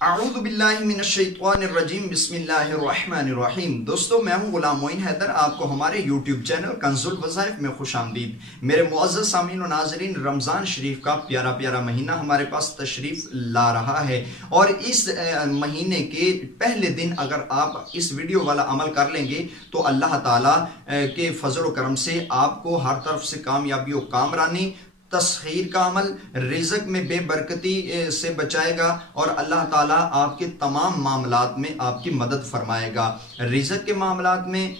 अऊज़ु बिल्लाहि मिनश्शैतानिर्रजीम बिस्मिल्लाहिर्रहमानिर्रहीम। दोस्तों, मैं हूं गुलाम मोइन हैदर। आपको हमारे YouTube चैनल कंजुल वज़ाइफ में खुशामदीद। मेरे मुअज़्ज़ज़ सामीन व नाज़रीन, रमज़ान शरीफ का प्यारा प्यारा महीना हमारे पास तशरीफ़ ला रहा है और इस महीने के पहले दिन अगर आप इस वीडियो वाला अमल कर लेंगे तो अल्लाह ताला के फजल व करम से आपको हर तरफ से कामयाबी व कामरानी, तस्खीर का अमल, रिज़्क़ में बेबरकती से बचाएगा और अल्लाह ताला आपके तमाम मामलात में आपकी मदद फरमाएगा। रिज़्क़ के मामलात में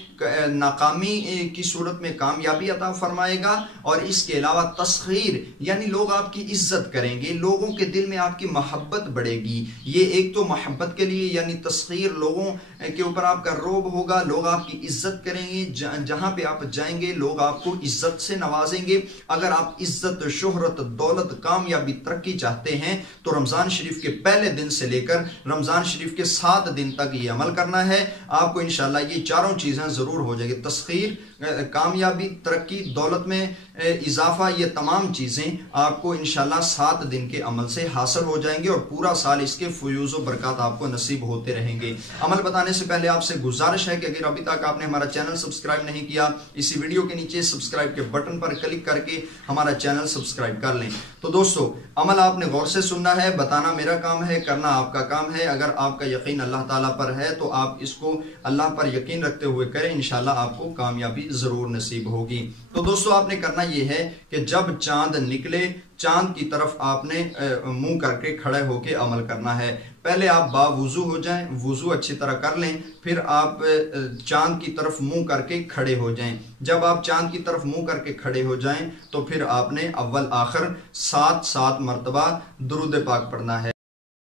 नाकामी की सूरत में कामयाबी अता फरमाएगा और इसके अलावा तस्खीर यानी लोग आपकी इज्जत करेंगे, लोगों के दिल में आपकी मोहब्बत बढ़ेगी। ये एक तो मोहब्बत के लिए यानी तस्खीर, लोगों के ऊपर आपका रोब होगा, लोग आपकी इज्जत करेंगे, जहां पे आप जाएंगे लोग आपको इज्जत से नवाजेंगे। अगर आप इज्जत, शोहरत, दौलत, कामयाबी, तरक्की चाहते हैं तो रमजान शरीफ के पहले दिन से लेकर रमजान शरीफ के 7 दिन तक ये अमल करना है। आपको इंशाल्लाह ये चारों चीजें जरूर हो जाएगी। तस्खीर, कामयाबी, तरक्की, दौलत में इजाफा, ये तमाम चीजें आपको इंशाल्लाह 7 दिन के अमल से हासिल हो जाएंगे और पूरा साल इसके फयूज़ व बरकत आपको नसीब होते रहेंगे। अमल बताने से पहले आपसे गुजारिश है कि अगर अभी तक आपने हमारा चैनल सब्सक्राइब नहीं किया, इसी वीडियो के नीचे सब्सक्राइब के बटन पर क्लिक करके हमारा चैनल सब्सक्राइब कर लें। तो दोस्तों, अमल आपने गौर से सुनना है, बताना मेरा काम है, करना आपका काम है। अगर आपका यकीन अल्लाह ताला पर है तो आप इसको अल्लाह पर यकीन रखते हुए करें, इंशाल्लाह आपको कामयाबी जरूर नसीब होगी। तो दोस्तों, आपने करना यह है कि जब चांद निकले, चांद की तरफ आपने मुंह करके खड़े होके अमल करना है। पहले आप बावुजू हो जाएं, वुजू अच्छी तरह कर लें, फिर आप चांद की तरफ मुंह करके खड़े हो जाएं। जब आप चांद की तरफ मुंह करके खड़े हो जाएं तो फिर आपने अव्वल आखिर 7 मरतबा दुरूद पाक पढ़ना है।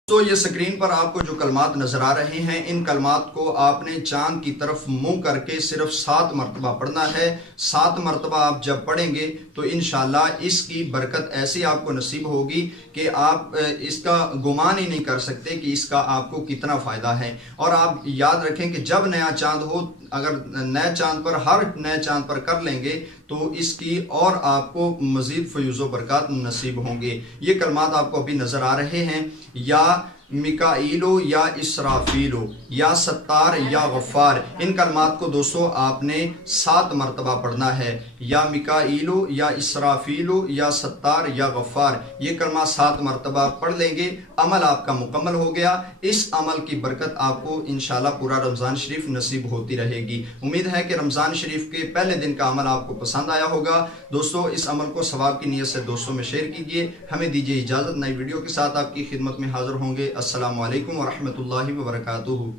तो ये स्क्रीन पर आपको जो कलमात नजर आ रहे हैं, इन कलमात को आपने चांद की तरफ मुंह करके सिर्फ 7 मरतबा पढ़ना है। 7 मरतबा आप जब पढ़ेंगे तो इंशाल्लाह इसकी बरकत ऐसी आपको नसीब होगी कि आप इसका गुमान ही नहीं कर सकते कि इसका आपको कितना फायदा है। और आप याद रखें कि जब नया चांद हो, अगर नए चांद पर, हर नए चांद पर कर लेंगे तो इसकी और आपको मजीद फयूज़ व बरकत नसीब होंगे। ये कलमात आपको अभी नजर आ रहे हैं, या मिकाईलो, या इसराफीलो, या सत्तार, या गफ्फार। इन कलमात को दोस्तों आपने 7 मरतबा पढ़ना है। या मिकाईलो, या इसराफीलो, या सत्तार, या गफ्फार। ये कलमा 7 मरतबा पढ़ लेंगे, अमल आपका मुकम्मल हो गया। इस अमल की बरकत आपको इंशाल्लाह पूरा रमजान शरीफ नसीब होती रहेगी। उम्मीद है कि रमजान शरीफ के पहले दिन का अमल आपको पसंद आया होगा। दोस्तों, इस अमल को सवाब की नीयत से दोस्तों में शेयर कीजिए। हमें दीजिए इजाजत, नई वीडियो के साथ आपकी खिदमत में हाजिर होंगे। अस्सलामु अलैकुम व रहमतुल्लाहि व बरकातुहू।